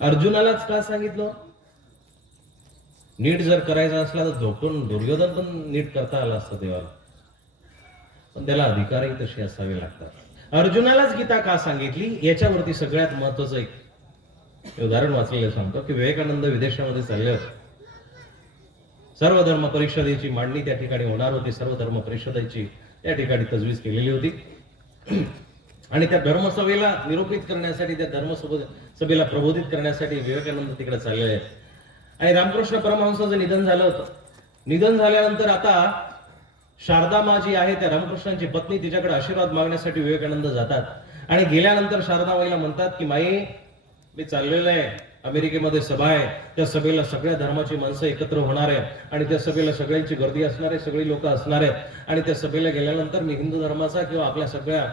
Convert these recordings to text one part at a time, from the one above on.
अर्जुनालाच का सांगितलं? नीट जर करायचा असला तर झोपून दुर्योधन पण नीट करता आला असतं देवाला. पण त्याला अधिकारही तसे असावे लागतात. अर्जुनालाच गीता का सांगितली? याच्यावरती सगळ्यात महत्वाचं एक उदाहरण वाचलेलं सांगतो की विवेकानंद विदेशामध्ये चालले होते. सर्व धर्म परिषदेची मांडणी त्या ठिकाणी होणार होती. सर्व धर्म परिषदेची त्या ठिकाणी तजवीज केलेली होती. आणि त्या धर्मसभेला निरोपित करण्यासाठी त्या धर्मसभे सभेला प्रबोधित करण्यासाठी विवेकानंद तिकडे चालले आहेत. आणि रामकृष्ण परमहंसाचं निधन झालं होतं. निधन झाल्यानंतर आता शारदा मा जी आहे त्या रामकृष्णांची पत्नी तिच्याकडे आशीर्वाद मागण्यासाठी विवेकानंद जातात. आणि गेल्यानंतर शारदा माईला म्हणतात की माई मी चाललेलं आहे. अमेरिकेमध्ये सभा आहे. त्या सभेला सगळ्या धर्माची माणसं एकत्र होणार आहे आणि त्या सभेला सगळ्यांची गर्दी असणार आहे. सगळी लोक असणार आहेत. आणि त्या सभेला गेल्यानंतर मी हिंदू धर्माचा किंवा आपल्या सगळ्या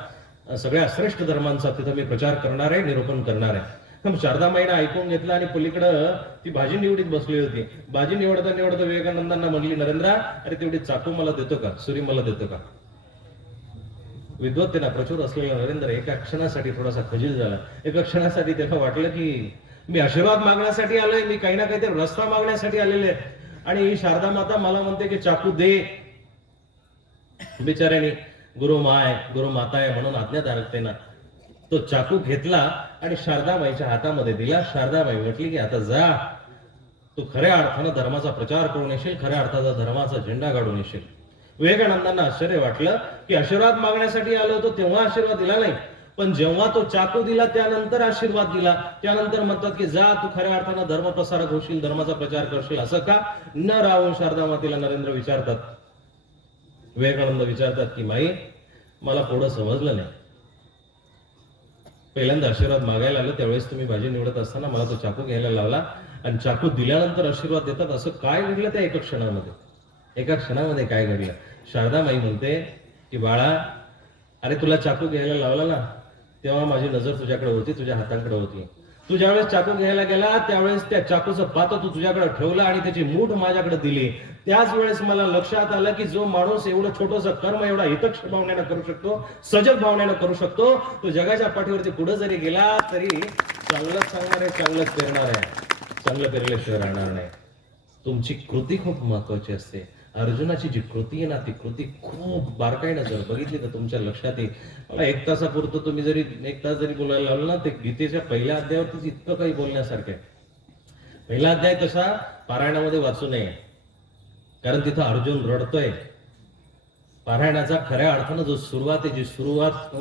सगळ्या श्रेष्ठ धर्मांचा तिथं मी प्रचार करणार आहे निरूपण करणार आहे. मग महिना ऐकून घेतलं आणि पलीकडं ती भाजी निवडीत बसली होती. भाजी निवडता निवडता विवेकानंदांना म्हणली नरेंद्रा अरे तेवढी चाकू मला देतो का? सुरी मला देतो का? विद्वत्तेना प्रचुर असलेला नरेंद्र एका क्षणासाठी थोडासा खजील झाला. एका क्षणासाठी त्याला वाटलं की मी आशीर्वाद मागण्यासाठी आलोय मी काही ना काहीतरी रस्ता मागण्यासाठी आलेले आणि ही शारदा माता मला म्हणते की चाकू दे. बिचाऱ्याने गुरु माय गुरु माता आहे म्हणून त्यांना तो चाकू घेतला आणि शारदाबाईच्या हातामध्ये दिला. शारदाबाई म्हटली की आता जा. तू खऱ्या अर्थानं धर्माचा प्रचार करून येशील खऱ्या अर्थाचा धर्माचा झेंडा काढून येशील. विवेकानंदांना आश्चर्य वाटलं की आशीर्वाद मागण्यासाठी आलो होतो तेव्हा आशीर्वाद दिला नाही. पण जेव्हा तो चाकू दिला त्यानंतर आशीर्वाद दिला. त्यानंतर म्हणतात की जा तू खऱ्या अर्थानं धर्म प्रसारक होशील धर्माचा प्रचार करशील. असं का? न राहून शारदा मातेला नरेंद्र विचारतात. विवेकानंद विचारतात की माई मला पुढं समजलं नाही. पहिल्यांदा आशीर्वाद मागायला आलं त्यावेळेस तुम्ही भाजी निवडत असताना मला तो चाकू घ्यायला लावला आणि चाकू दिल्यानंतर आशीर्वाद देतात. असं काय घडलं त्या एका क्षणामध्ये? एका क्षणामध्ये काय घडलं? शारदामाई म्हणते की बाळा अरे तुला चाकू घ्यायला लावला ना तेव्हा माझी नजर तुझ्याकडे होती तुझ्या हातांकडे होती. तू ज्यावेळेस चाकू घ्यायला गेला त्यावेळेस त्या चाकूचं पातं तू तुझ्याकडे ठेवलं आणि त्याची मूठ माझ्याकडे दिली. त्याच वेळेस मला लक्षात आलं की जो माणूस एवढं छोटस कर्म एवढा हितक्ष भावनेनं करू शकतो सजग भावनेनं करू शकतो तो जगाच्या पाठीवरती पुढे जरी गेला तरी चांगलंच सांगणार आहे चांगलंच पेरणार आहे. चांगलं पेरल्याशिवाय राहणार नाही. तुमची कृती खूप महत्वाची असते. अर्जुनाची जी कृती आहे ना ती कृती खूप बारकाईनं जर बघितली तर तुमच्या लक्षात येईल? एक तासापुरतं तुम्ही जरी एक तास जरी बोलायला लावलं ना ते गीतेच्या पहिल्या अध्यायावरतीच इतकं काही बोलण्यासारखं आहे. पहिला अध्याय कसा? पारायणामध्ये वाचू नये. कारण तिथं अर्जुन रडतोय. पारायणाचा खऱ्या अर्थानं जो सुरुवात आहे जी सुरुवात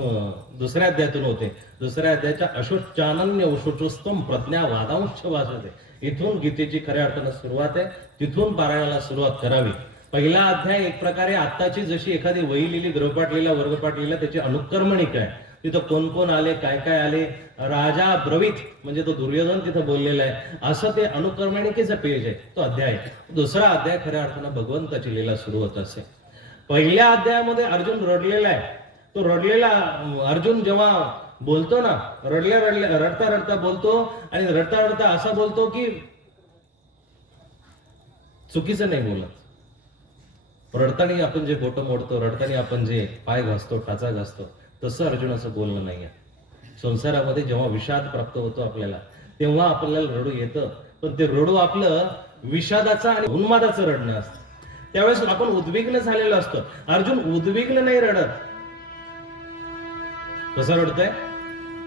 दुसऱ्या अध्यायातून होते. दुसऱ्या अध्यायाच्या अशोचानन्य अशोचोस्तम प्रज्ञा वादांश वाचते इथून गीतेची खऱ्या अर्थानं सुरुवात आहे. तिथून पारायणाला सुरुवात करावी. पहिला अध्याय एक प्रकारे आताची जशी एखादी वही लिहिली गृहपाठ लिहिला वर्गपाठ लिहिला त्याची अनुक्रमणिक आहे तिथं कोण कोण आले काय काय आले? राजा ब्रवित म्हणजे तो दुर्योधन तिथं बोललेला आहे. असं ते अनुक्रमणिकेचा पेज आहे तो अध्याय. दुसरा अध्याय खऱ्या अर्थानं भगवंताची लीला सुरू होत असे. पहिल्या अध्यायामध्ये अर्जुन रडलेला आहे. तो रडलेला अर्जुन जेव्हा बोलतो ना रडल्या रडल्या रडता रडता बोलतो आणि रडता रडता असा बोलतो की चुकीचं नाही बोलत. रडताना आपण जे बोटं मोडतो रडताना आपण जे पाय घासतो टाचा घासतो तसं अर्जुनाचं बोलणं नाहीये. संसारामध्ये जेव्हा विषाद प्राप्त होतो आपल्याला तेव्हा आपल्याला रडू येतं. पण ते रडू आपलं विषादाचं आणि उन्मादाचं रडणं असतं. त्यावेळेस आपण उद्विग्न झालेलो असतो. अर्जुन उद्विग्न नाही रडत. कसं रडतोय?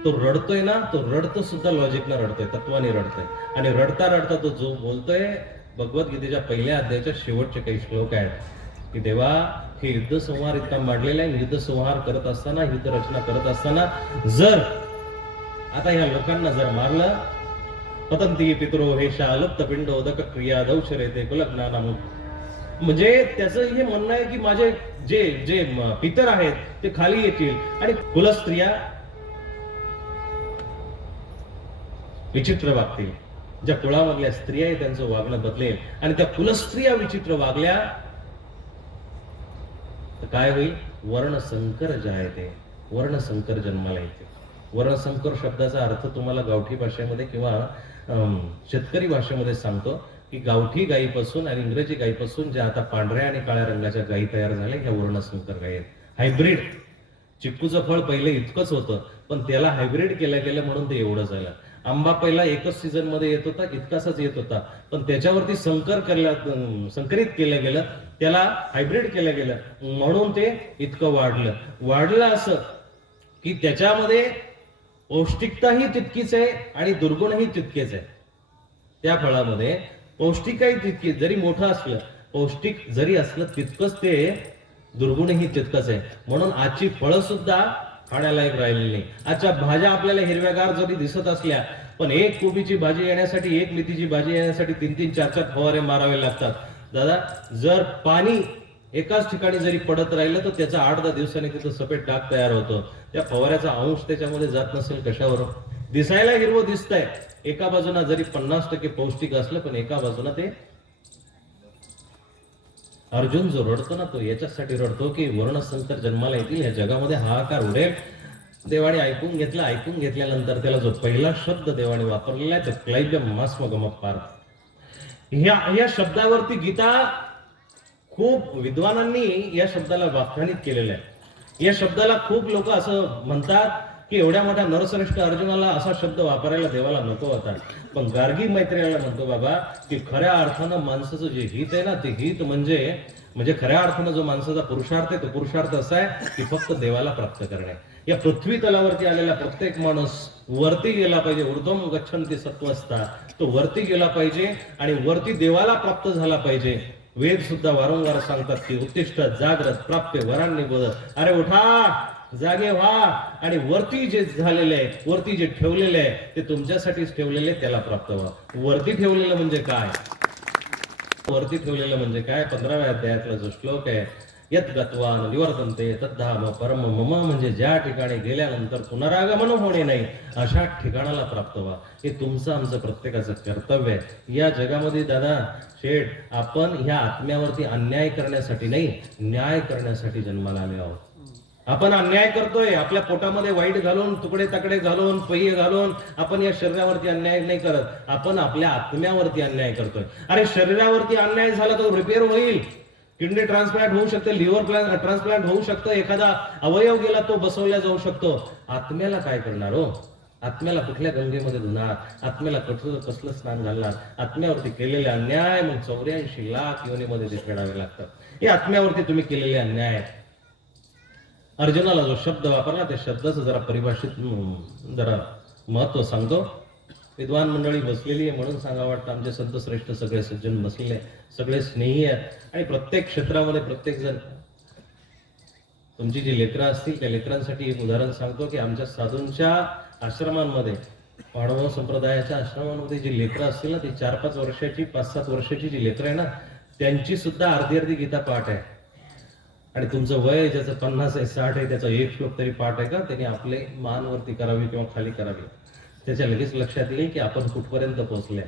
तो रडतोय ना तो रडतो सुद्धा लॉजिकनं रडतोय तत्वाने रडतोय. आणि रडता रडता तो जो बोलतोय भगवद्गीतेच्या पहिल्या अध्यायाच्या शेवटचे काही श्लोक आहेत. की देवा हे युद्ध संहार इतका मांडलेला आहे युद्ध संहार करत असताना युद्ध रचना करत असताना जर आता ह्या लोकांना जर मारलं पतंती पित्रो हे शालुप्त पिंड उदक क्रिया दौशरे ते कुलज्ञानामुख म्हणजे त्याचं हे म्हणणं आहे की माझे जे जे पितर आहेत ते खाली येतील. आणि कुलस्त्रिया विचित्र वागतील. ज्या कुळामधल्या स्त्रिया आहे त्यांचं वागणं बदलेल. आणि त्या कुलस्त्रिया विचित्र वागल्या तर काय होईल? वर्णसंकर जायते. वर्णसंकर जन्माला येते. वर्णसंकर शब्दाचा अर्थ तुम्हाला गावठी भाषेमध्ये किंवा शेतकरी भाषेमध्ये सांगतो की गावठी गायीपासून आणि इंग्रजी गायीपासून ज्या आता पांढऱ्या आणि काळ्या रंगाच्या गायी तयार झाल्या ह्या वर्णसंकर गायी आहेत. हायब्रिड. चिक्कूचं फळ पहिले इतकंच होतं पण त्याला हायब्रिड केलं गेलं म्हणून ते एवढं झालं. आंबा पहिला एकच सीझनमध्ये येत होता इतकासाच येत होता. पण त्याच्यावरती संकर केल्या संकरित केलं गेलं त्याला हायब्रिड केलं गेलं. म्हणून ते इतकं वाढलं. वाढलं असं की त्याच्यामध्ये पौष्टिकताही तितकीच आहे आणि दुर्गुणही तितकेच आहे. त्या फळामध्ये पौष्टिकही तितकी जरी मोठं असलं पौष्टिक जरी असलं तितकंच ते दुर्गुणही तितकंच आहे. म्हणून आजची फळं सुद्धा खाण्यालायक राहिलेली नाही. आजच्या भाज्या आपल्याला हिरव्यागार जरी दिसत असल्या पण एक कोबीची भाजी येण्यासाठी एक मेथीची भाजी येण्यासाठी तीन तीन चार चार फवारे मारावे लागतात. दादा जर पाणी एकाच ठिकाणी जरी पडत राहिलं तर त्याचा आठ दहा दिवसांनी तिथं सफेद डाग तयार होतो. त्या फवाऱ्याचा अंश त्याच्यामध्ये जात नसेल कशावर दिसायला हिरवं दिसतंय. एका बाजूला जरी पन्नास टक्के पौष्टिक असलं पण एका बाजूला ते अर्जुन जो रडतो ना तो याच्यासाठी रडतो की वर्णसंकर जन्माला येतील या जगामध्ये हाहाकार उडेल देवाने ऐकून घेतला ऐकून घेतल्यानंतर त्याला जो पहिला शब्द देवाने वापरलेला आहे तो क्लैब्य मास्म पार ह्या या शब्दावरती गीता खूप विद्वानांनी या शब्दाला व्याख्यानित केलेलं आहे. या शब्दाला खूप लोक असं म्हणतात की एवढ्या मोठ्या नरश्रेष्ठ अर्जुनाला असा शब्द वापरायला देवाला नको होता पण गार्गी मैत्रीला म्हणतो बाबा की खऱ्या अर्थानं माणसाचं जे हित आहे ना ते हित म्हणजे म्हणजे खऱ्या अर्थानं जो माणसाचा पुरुषार्थ आहे तो पुरुषार्थ असा आहे की फक्त देवाला प्राप्त करणे. या पृथ्वी तलावरती आलेला प्रत्येक माणूस वरती गेला पाहिजे. ऊर्ध्वम सत्व असता तो वरती गेला पाहिजे आणि वरती देवाला प्राप्त झाला पाहिजे. वेद सुद्धा वारंवार सांगतात की उत्तिष्ठ जाग्रत प्राप्य वरांनी बोध अरे उठा! जागे व्हा. आणि वरती जे झालेले आहे वरती जे ठेवलेले आहे ते तुमच्यासाठीच ठेवलेले त्याला प्राप्त व्हा. वरती ठेवलेलं म्हणजे काय? वरती ठेवलेलं म्हणजे काय? पंधराव्या अध्यायातला जो श्लोक आहे यत गत्वा न निवर्तनते तद्धाम परम मम म्हणजे ज्या ठिकाणी गेल्यानंतर पुनरागमन होणे नाही अशा ठिकाणाला प्राप्त व्हा. हे तुमचं आमचं प्रत्येकाचं कर्तव्य आहे. या जगामध्ये दादा शेठ आपण ह्या आत्म्यावरती अन्याय करण्यासाठी नाही न्याय करण्यासाठी जन्माला आले आहोत. आपण अन्याय करतोय आपल्या पोटामध्ये वाईट घालून तुकडे तकडे घालून पहिये घालून आपण या शरीरावरती अन्याय नाही करत. आपण आपल्या आत्म्यावरती अन्याय करतोय. अरे शरीरावरती अन्याय झाला तर रिपेअर होईल. किडनी ट्रान्सप्लांट होऊ शकते लिव्हर ट्रान्सप्लांट होऊ शकतं. एखादा अवयव गेला तो बसवला जाऊ शकतो. आत्म्याला काय करणार हो? आत्म्याला कुठल्या गंगेमध्ये धुणार? आत्म्याला कसलं कसलं स्नान घालणार? आत्म्यावरती केलेले अन्याय मग चौऱ्याऐंशी लाख योनीमध्ये ते फेडावे लागतात. हे आत्म्यावरती तुम्ही केलेले अन्याय. अर्जुनाला जो शब्द वापरला त्या शब्दाचं जरा परिभाषित जरा महत्त्व सांगतो. विद्वान मंडळी बसलेली आहे म्हणून सांगा वाटतं आमचे संत श्रेष्ठ सगळे सज्जन बसलेले सगळे स्नेही आहेत. आणि प्रत्येक क्षेत्रामध्ये प्रत्येक जण तुमची जी लेकरं असतील त्या लेकरांसाठी एक उदाहरण सांगतो की आमच्या साधूंच्या आश्रमांमध्ये पांडव संप्रदायाच्या आश्रमांमध्ये जी लेकरं असतील ना ती चार पाच वर्षाची पाच सात वर्षाची जी लेकरं आहे ना त्यांची सुद्धा अर्धी अर्धी गीता पाठ आहे. आणि तुमचं वय ज्याचं पन्नास आहे साठ आहे त्याचा एक श्लोक तरी पाठ आहे का? त्याने आपले मानवरती करावी किंवा खाली करावी. त्याच्या लगेच लक्षात येईल की आपण कुठपर्यंत पोहोचले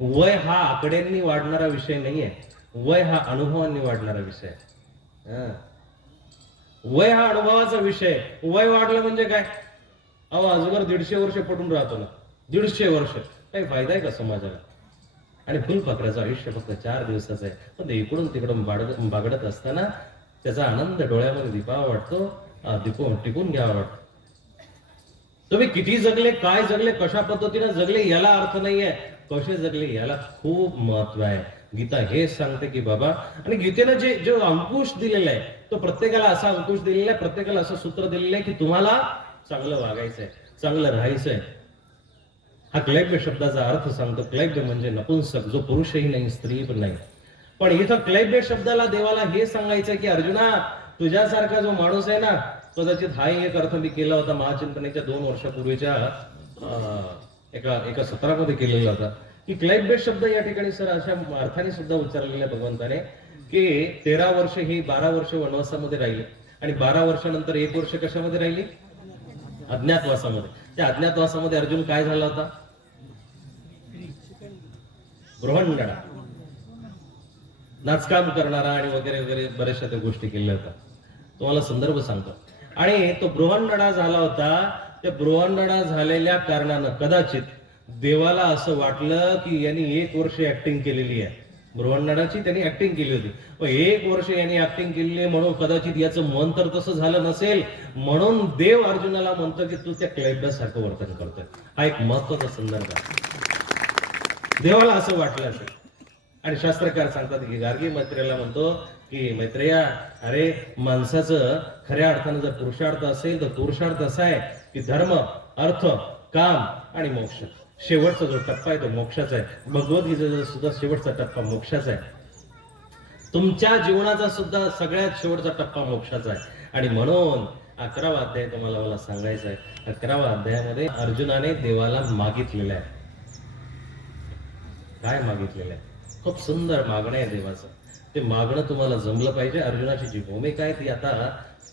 वय हा आकड्यांनी वाढणारा विषय नाहीये. वय हा अनुभवांनी वाढणारा विषय आहे. वय हा अनुभवाचा विषय वय वाढलं म्हणजे काय? अहो अजून दीडशे वर्ष पटून राहतो ना. दीडशे वर्ष. काही फायदा आहे का समाजाला? आणि फुलपाखराचं आयुष्य फक्त चार दिवसाचं आहे. पण ते इकडून तिकडून बागडत असताना त्याचा आनंद डोळ्यामध्ये दिपावा वाटतो दिपून टिकून घ्यावा वाटतो. तुम्ही किती जगले काय जगले कशा पद्धतीने जगले याला अर्थ नाहीये. कसे जगले याला खूप महत्त्व आहे. गीता हे सांगते की बाबा आणि गीतेनं जे जो अंकुश दिलेला आहे तो प्रत्येकाला असा अंकुश दिलेला आहे प्रत्येकाला असं सूत्र दिलेलं आहे की तुम्हाला चांगलं वागायचंय चांगलं राहायचंय. हा क्लैब्य शब्दाचा अर्थ सांगतो. क्लैब्य म्हणजे नपुंसक जो पुरुषही नाही स्त्री पण नाही. पण इथं क्लैब्य शब्दाला देवाला हे सांगायचं की अर्जुना तुझ्यासारखा जो माणूस आहे ना कदाचित हा एक अर्थ मी केला होता महाचिंतनेच्या दोन वर्षापूर्वीच्या एका एका सत्रामध्ये केलेला होता. की क्लैब्य शब्द या ठिकाणी सर अशा अर्थाने सुद्धा उच्चारलेला भगवंताने की तेरा वर्ष ही बारा वर्ष वनवासामध्ये राहिली. आणि बारा वर्षानंतर एक वर्ष कशामध्ये राहिली? अज्ञातवासामध्ये. त्या अज्ञातवासामध्ये अर्जुन काय झाला होता? बृहंगणा नाचकाम करणारा आणि वगैरे वगैरे बऱ्याचशा त्या गोष्टी केल्या होत्या. तुम्हाला संदर्भ सांगतो. आणि तो बृहन्नडा झाला होता. त्या बृहन्नडा झालेल्या कारणानं कदाचित देवाला असं वाटलं की यांनी एक वर्ष ऍक्टिंग केलेली आहे. बृहन्नडाची त्यांनी ऍक्टिंग केली होती. मग एक वर्ष यांनी ऍक्टिंग केलेली आहे म्हणून कदाचित याचं मन तर तसं झालं नसेल. म्हणून देव अर्जुनाला म्हणतो की तू त्या क्लैब्यासारखं वर्तन करतोय. हा एक महत्त्वाचा संदर्भ आहे. देवाला असं वाटलं असेल. आणि शास्त्रकार सांगतात की गार्गी मैत्रेला म्हणतो की मैत्रेया अरे माणसाचं खऱ्या अर्थानं जर पुरुषार्थ असेल तर पुरुषार्थ असा आहे की धर्म अर्थ काम आणि मोक्ष. शेवटचा जो टप्पा आहे तो मोक्षाचा आहे. भगवद्गीतेचा सुद्धा शेवटचा टप्पा मोक्षाचा आहे. तुमच्या जीवनाचा सुद्धा सगळ्यात शेवटचा टप्पा मोक्षाचा आहे. आणि म्हणून अकरावा अध्याय तुम्हाला मला सांगायचा आहे. अकरावा अध्यायामध्ये अर्जुनाने देवाला मागितलेलं आहे. काय मागितलेलं आहे? खूप सुंदर मागणं आहे देवाचं. ते मागणं तुम्हाला जमलं पाहिजे. अर्जुनाची जी भूमिका आहे ती आता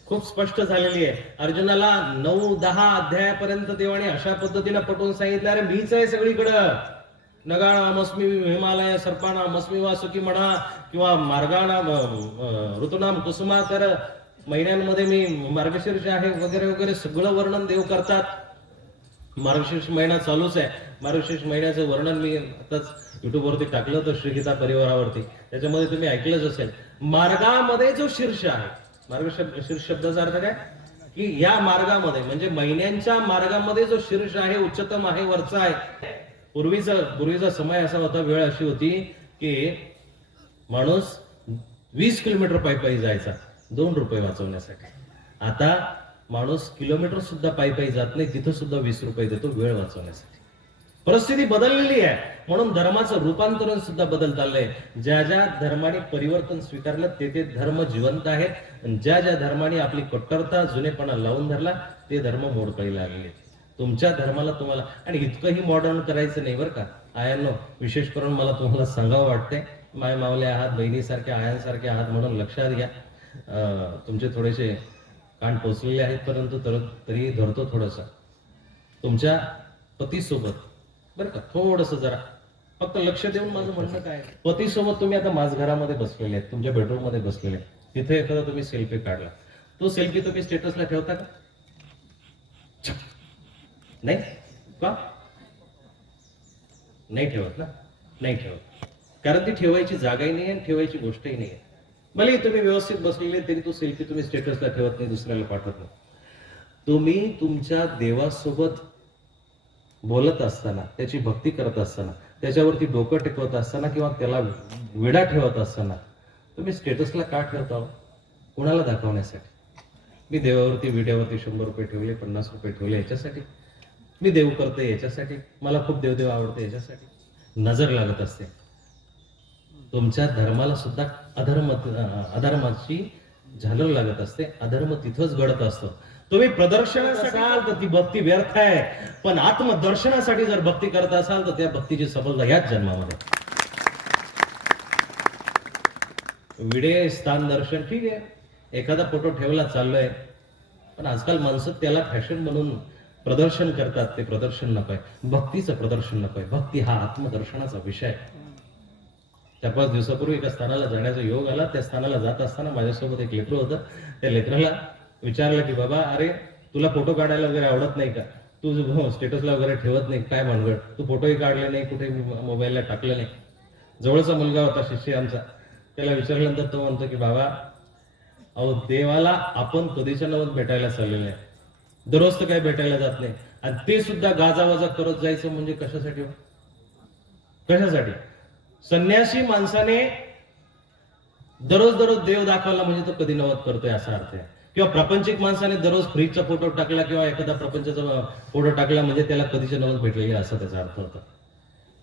खूप स्पष्ट झालेली आहे. अर्जुनाला नऊ दहा अध्यायापर्यंत देवाने अशा पद्धतीने पटवून सांगितलं अरे मीच आहे सगळीकडं. नगाणामस्मी हिमालय सर्पाणामस्मी वासुकी म्हणा किंवा मार्गाना ऋतुनाम कुसुमा तर महिन्यांमध्ये मी मार्गशीर्ष आहे वगैरे वगैरे सगळं वर्णन देव करतात. मार्गशीर्ष महिना चालूच आहे. मार्गशीर्ष महिन्याचं वर्णन मी आताच युट्यूबवरती टाकलं होतं श्रीगीता परिवारावरती. त्याच्यामध्ये तुम्ही ऐकलंच असेल. मार्गामध्ये जो शीर्ष आहे मार्ग शीर्ष शब्दाचा अर्थ काय? की या मार्गामध्ये म्हणजे महिन्यांच्या मार्गामध्ये जो शीर्ष आहे उच्चतम आहे वरचा आहे. पूर्वीचा पूर्वीचा समय असा होता वेळ अशी होती की माणूस वीस किलोमीटर पायी पायी जायचा दोन रुपये वाचवण्यासाठी. आता माणूस किलोमीटर सुद्धा पायी पायी जात नाही तिथं सुद्धा वीस रुपये देतो वेळ वाचवण्यासाठी. परिस्थिती बदललेली आहे. म्हणून धर्माचं रूपांतरण सुद्धा बदल चाललंय. ज्या ज्या धर्माने परिवर्तन स्वीकारलं ते ते धर्म जिवंत आहेत. आणि ज्या ज्या धर्माने आपली कट्टरता जुनेपणा लावून धरला ते धर्म मोडकळी लागले तुमच्या धर्माला तुम्हाला आणि इतकंही मॉडर्न करायचं नाही बरं का. आयांनो विशेष करून मला तुम्हाला सांगावं वाटतंय. माय मावले आहात बहिणीसारखे आयांसारखे आहात म्हणून लक्षात घ्या. तुमचे थोडेसे कान टोचलेले आहेत परंतु तर- तरी धरतो थोडस. तुमच्या पतीसोबत बरं का थोडस जरा. फक्त लक्ष देऊन माझं म्हणणं काय पतीसोबत तुम्ही आता माझघरामध्ये बसलेले आहेत तुमच्या बेडरूममध्ये बसलेले आहेत. तिथे एखादा तुम्ही सेल्फी काढला. तो सेल्फी तुम्ही स्टेटसला ठेवता का? नाही? का? नाही ठेवत ना? नाही ठेवत. कारण ती ठेवायची जागाही नाही आणि ठेवायची गोष्टही नाही आहे. भले तुम्ही व्यवस्थित बसलेले तरी तो सेल्फी तुम्ही स्टेटसला ठेवत नाही दुसऱ्याला पाठवत नाही. तुम्ही तुमच्या देवासोबत बोलत असताना त्याची भक्ती करत असताना त्याच्यावरती डोकं टेकवत असताना किंवा त्याला विडा ठेवत असताना तुम्ही स्टेटसला का ठेवता हो? कुणाला दाखवण्यासाठी? मी देवावरती विड्यावरती शंभर रुपये ठेवले पन्नास रुपये ठेवले याच्यासाठी? मी देव करते याच्यासाठी? मला खूप देवदेव आवडते याच्यासाठी? नजर लागत असते. तुमच्या धर्माला सुद्धा अधर्म अधर्माची झालर लागत असते. अधर्म तिथंच घडत असतो. तुम्ही प्रदर्शनासाठी असाल तर ती भक्ती व्यर्थ आहे. पण आत्मदर्शनासाठी जर भक्ती करत असाल तर त्या भक्तीची सफलता याच जन्मामध्ये. विडे स्थान दर्शन ठीक आहे. एखादा फोटो ठेवला चाललोय. पण आजकाल माणसं त्याला फॅशन म्हणून प्रदर्शन करतात. ते प्रदर्शन नकोय. भक्तीचं प्रदर्शन नकोय. भक्ती हा आत्मदर्शनाचा विषय. आहे चार पाच दिवसापूर्वी एका स्थानाला जाण्याचा योग आला. त्या स्थानाला जात असताना माझ्यासोबत एक लेकर होतं. त्या लेकराला विचारलं की बाबा अरे तुला फोटो काढायला वगैरे आवडत नाही का? तू हो, स्टेटसला वगैरे ठेवत नाही. काय भानगड? तू फोटोही काढले नाही कुठे मोबाईलला टाकलं नाही. जवळचा मुलगा होता शिष्य आमचा. त्याला विचारल्यानंतर तो म्हणतो की बाबा अहो देवाला आपण कधीच्या नवत भेटायला चाललेलं आहे. दररोज तर काही भेटायला जात नाही. आणि ते सुद्धा गाजावाजा करत जायचं म्हणजे कशासाठी हो? कशासाठी? संन्यासी माणसाने दररोज दररोज देव दाखवला म्हणजे तो कधी नवत करतोय असा अर्थ आहे. किंवा प्रापंचिक माणसाने दररोज फ्रीजचा फोटो टाकला किंवा एखादा प्रपंचाचा फोटो टाकला म्हणजे त्याला कधीच्या नवत भेटलेली असा त्याचा अर्थ होता.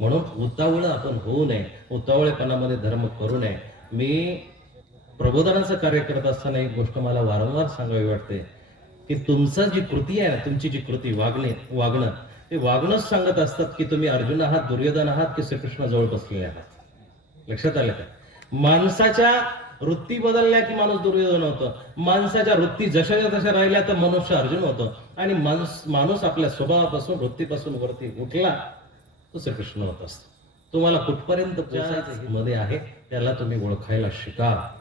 म्हणून उतावळ आपण होऊ नये उतावळेपणामध्ये धर्म करू नये. मी प्रबोधनाचं कार्य करत असताना एक गोष्ट मला वारंवार सांगावी वाटते की तुमचा जी कृती आहे ना तुमची जी कृती वागणे वागणं ते वागणंच सांगत असतात की तुम्ही अर्जुन आहात दुर्योधन आहात की श्रीकृष्ण जवळ बसलेले आहात. लक्षात आलं का? माणसाच्या वृत्ती बदलल्या की माणूस दुर्योधन होतो. माणसाच्या वृत्ती जशाच्या तशा राहिल्या तर मनुष्य अर्जुन होतो. आणि माणूस माणूस आपल्या स्वभावापासून वृत्तीपासून वरती उठला तो श्रीकृष्ण होत असतो. तुम्हाला कुठपर्यंत मध्ये आहे त्याला तुम्ही ओळखायला शिका.